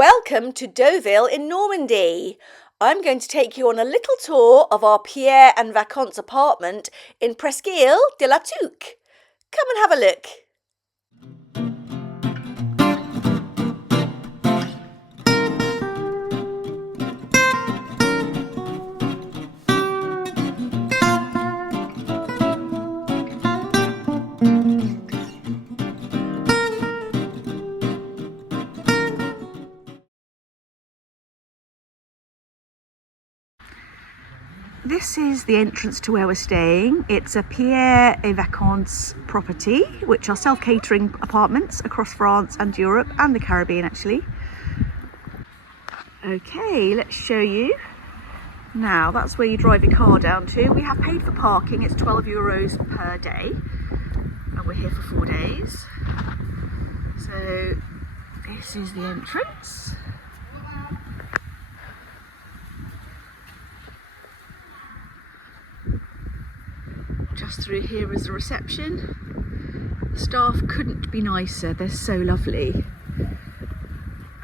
Welcome to Deauville in Normandy. I'm going to take you on a little tour of our Pierre and Vacances apartment in Presqu'Lle de la Touques. Come and have a look. This is the entrance to where we're staying. It's a Pierre et Vacances property, which are self-catering apartments across France and Europe and the Caribbean actually. Okay, let's show you. Now that's where you drive your car down to. We have paid for parking, it's €12 per day, and we're here for 4 days. So this is the entrance. Just through here is the reception. The staff couldn't be nicer, they're so lovely.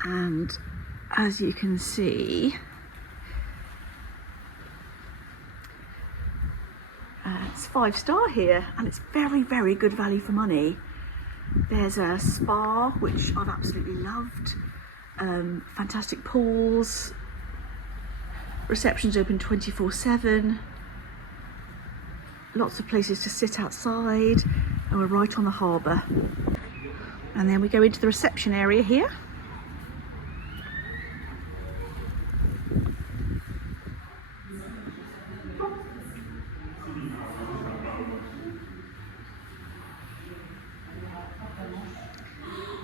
And as you can see, it's 5-star here, and it's very, very good value for money. There's a spa, which I've absolutely loved. Fantastic pools. Reception's open 24/7. Lots of places to sit outside, and we're right on the harbour. And then we go into the reception area here.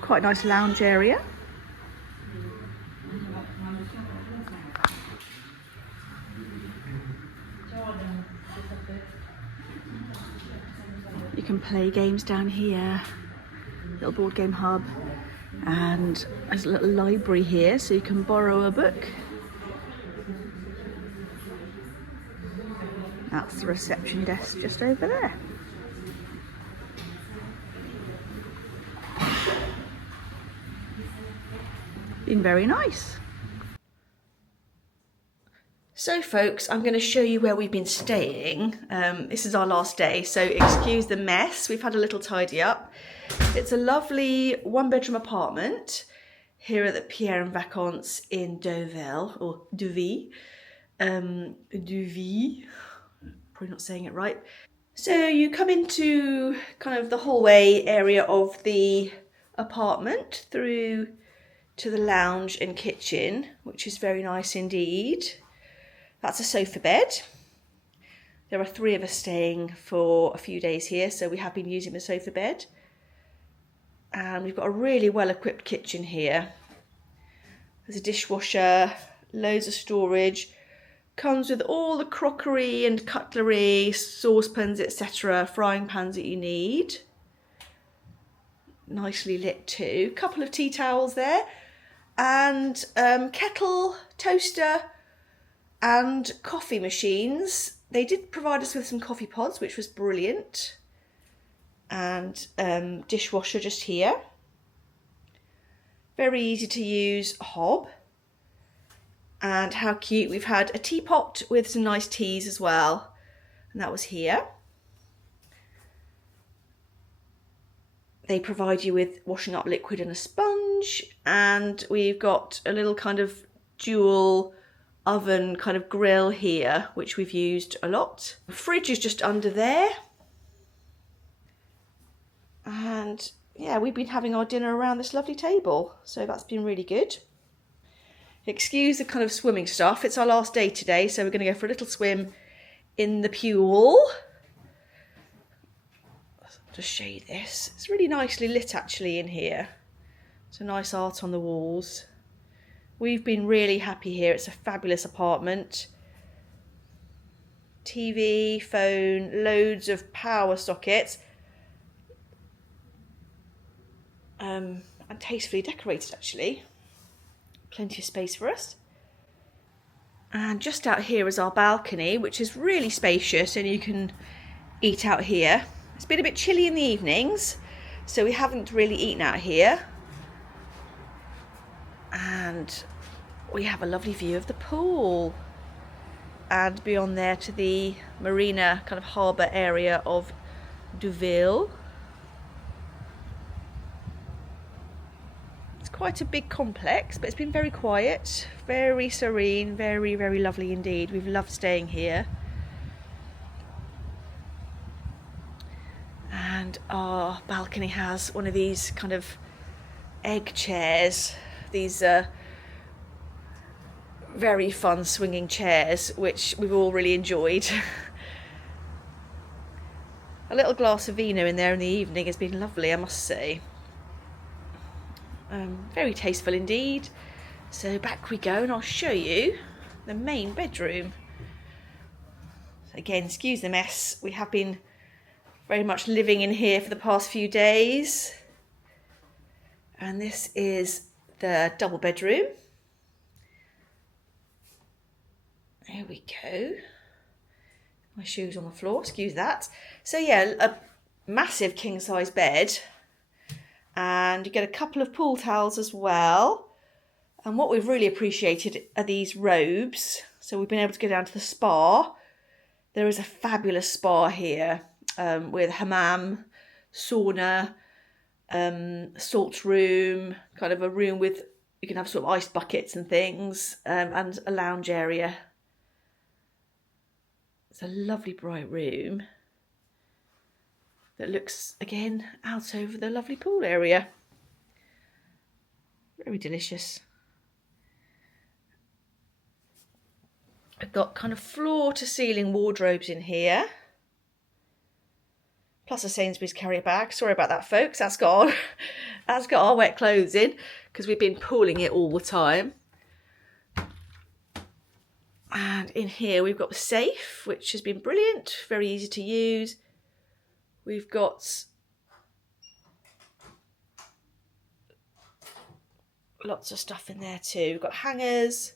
Quite a nice lounge area. You can play games down here, little board game hub, and there's a little library here so you can borrow a book. That's the reception desk just over there. Been very nice. So folks, I'm going to show you where we've been staying. This is our last day, so excuse the mess. We've had a little tidy up. It's a lovely 1-bedroom apartment here at the Pierre and Vacances in Deauville, or Deauville. Deauville, probably not saying it right. So you come into kind of the hallway area of the apartment through to the lounge and kitchen, which is very nice indeed. That's a sofa bed. There are 3 of us staying for a few days here, so we have been using the sofa bed. And we've got a really well-equipped kitchen here. There's a dishwasher, loads of storage. Comes with all the crockery and cutlery, saucepans, etc., frying pans that you need. Nicely lit too. Couple of tea towels there. And kettle, toaster, and coffee machines. They did provide us with some coffee pods, which was brilliant. And dishwasher just here. Very easy to use hob. And how cute, we've had a teapot with some nice teas as well. And that was here. They provide you with washing up liquid and a sponge. And we've got a little kind of dual oven kind of grill here, which we've used a lot. The fridge is just under there. And yeah, we've been having our dinner around this lovely table, so that's been really good. Excuse the kind of swimming stuff. It's our last day today, so we're going to go for a little swim in the pool. I'll just show you this. It's really nicely lit actually in here. It's a nice art on the walls. We've been really happy here. It's a fabulous apartment. TV, phone, loads of power sockets. And tastefully decorated actually. Plenty of space for us. And just out here is our balcony, which is really spacious, and you can eat out here. It's been a bit chilly in the evenings, so we haven't really eaten out here. and we have a lovely view of the pool, and beyond there to the marina kind of harbour area of Deauville. It's quite a big complex, but it's been very quiet, very serene, very, very lovely indeed. We've loved staying here. And our balcony has one of these kind of egg chairs, these very fun swinging chairs, which we've all really enjoyed. A little glass of vino in there in the evening has been lovely, I must say. Very tasteful indeed. So back we go, and I'll show you the main bedroom. Again, excuse the mess. We have been very much living in here for the past few days. And this is the double bedroom. There we go. My shoes on the floor, excuse that. So yeah, a massive king size bed. And you get a couple of pool towels as well. And what we've really appreciated are these robes. So we've been able to go down to the spa. There is a fabulous spa here with hammam, sauna, salt room, kind of a room with, you can have sort of ice buckets and things, and a lounge area. It's a lovely bright room that looks again out over the lovely pool area. Very delicious. I've got kind of floor to ceiling wardrobes in here, plus a Sainsbury's carrier bag. Sorry about that, folks. That's got our wet clothes in because we've been pooling it all the time. And in here we've got the safe, which has been brilliant, very easy to use. We've got lots of stuff in there too. We've got hangers,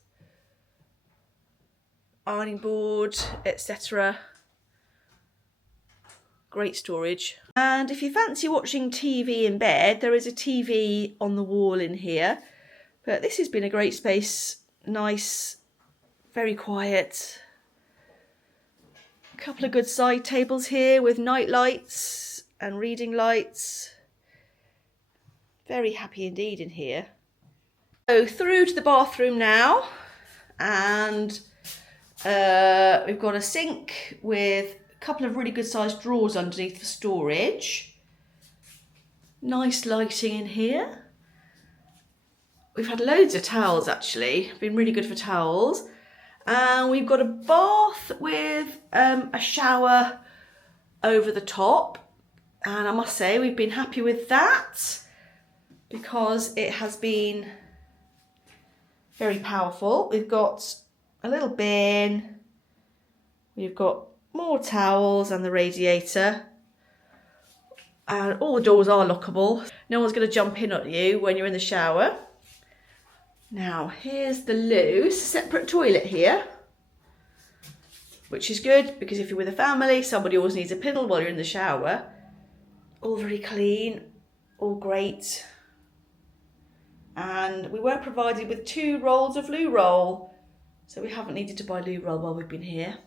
ironing board, etc. Great storage. And if you fancy watching TV in bed, there is a TV on the wall in here. But this has been a great space, nice, very quiet. A couple of good side tables here with night lights and reading lights. Very happy indeed in here. So through to the bathroom now, and we've got a sink with a couple of really good sized drawers underneath for storage. Nice lighting in here. We've had loads of towels actually, been really good for towels. And we've got a bath with a shower over the top. And I must say we've been happy with that because it has been very powerful. We've got a little bin. We've got more towels and the radiator. And all the doors are lockable. No one's going to jump in on you when you're in the shower. Now, here's the loo, separate toilet here, which is good because if you're with a family, somebody always needs a piddle while you're in the shower. All very clean, all great. And we were provided with 2 rolls of loo roll, so we haven't needed to buy loo roll while we've been here,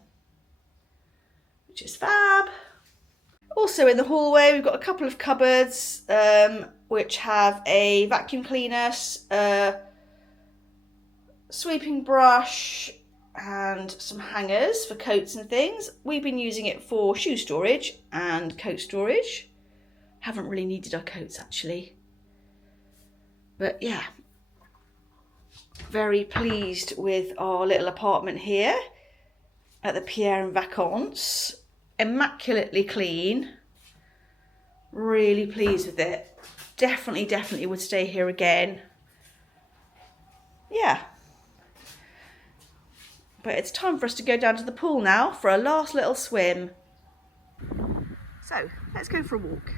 which is fab. Also in the hallway, we've got a couple of cupboards, which have a vacuum cleaner, sweeping brush and some hangers for coats and things. We've been using it for shoe storage and coat storage. Haven't really needed our coats actually. But yeah, very pleased with our little apartment here at the Pierre Vacances. Immaculately clean. Really pleased with it. Definitely would stay here again. Yeah. But it's time for us to go down to the pool now for a last little swim. So, let's go for a walk.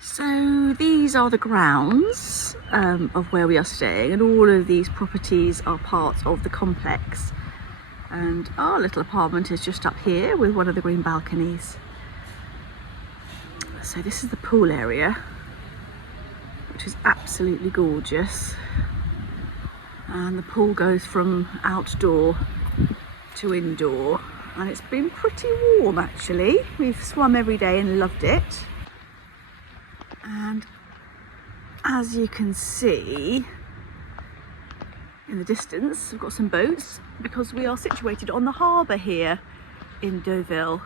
So, these are the grounds of where we are staying, and all of these properties are part of the complex. And our little apartment is just up here with one of the green balconies. So this is the pool area, which is absolutely gorgeous. And the pool goes from outdoor to indoor, and it's been pretty warm actually. We've swum every day and loved it. And as you can see in the distance, we've got some boats because we are situated on the harbour here in Deauville.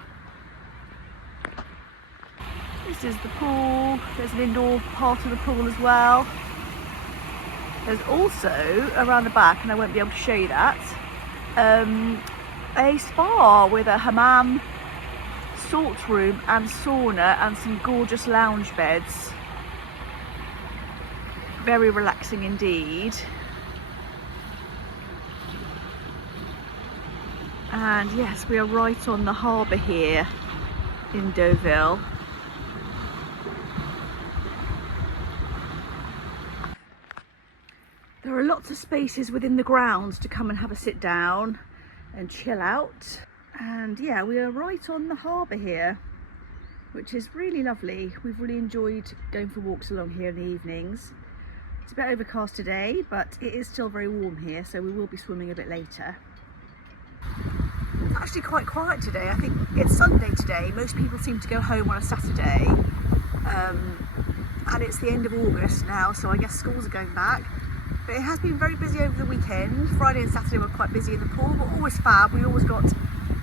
This is the pool. There's an indoor part of the pool as well. There's also around the back, and I won't be able to show you that, a spa with a hammam, salt room and sauna and some gorgeous lounge beds. Very relaxing indeed. And yes, we are right on the harbour here in Deauville. There are lots of spaces within the grounds to come and have a sit down and chill out. And yeah, we are right on the harbour here, which is really lovely. We've really enjoyed going for walks along here in the evenings. It's a bit overcast today, but it is still very warm here, so we will be swimming a bit later. It's actually quite quiet today. I think it's Sunday today. Most people seem to go home on a Saturday. And it's the end of August now, so I guess schools are going back. But it has been very busy over the weekend. Friday and Saturday were quite busy in the pool, but always fab. We always got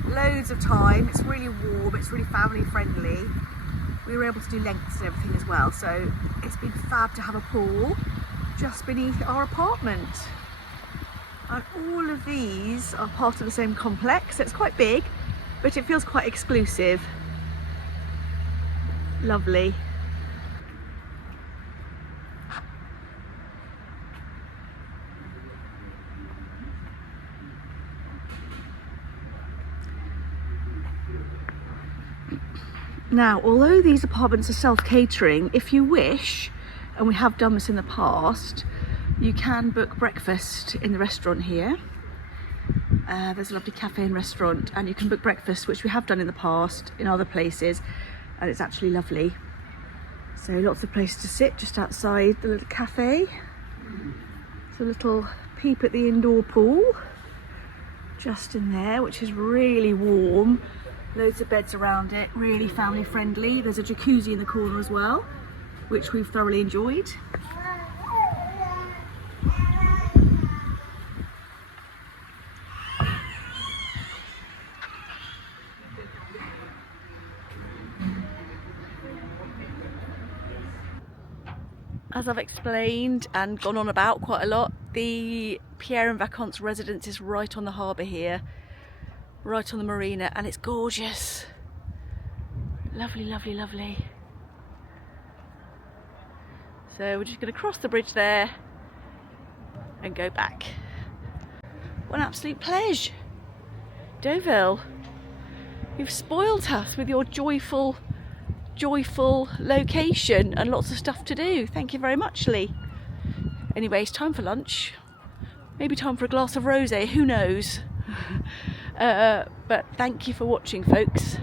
loads of time. It's really warm, it's really family friendly. We were able to do lengths and everything as well, so it's been fab to have a pool just beneath our apartment. And all of these are part of the same complex, so it's quite big, but it feels quite exclusive. Lovely. Now, although these apartments are self-catering, if you wish, and we have done this in the past, you can book breakfast in the restaurant here. There's a lovely cafe and restaurant, and you can book breakfast, which we have done in the past in other places, and it's actually lovely. So lots of places to sit just outside the little cafe. It's a little peep at the indoor pool just in there, which is really warm. Loads of beds around it, really family friendly. There's a jacuzzi in the corner as well, which we've thoroughly enjoyed. As I've explained and gone on about quite a lot, the Pierre Vacances residence is right on the harbour here, right on the marina, and it's gorgeous. Lovely, lovely, lovely. So we're just going to cross the bridge there and go back. What an absolute pleasure. Deauville, you've spoiled us with your joyful location and lots of stuff to do. Thank you very much, Lee. Anyway, it's time for lunch. Maybe time for a glass of rosé, who knows? But thank you for watching, folks.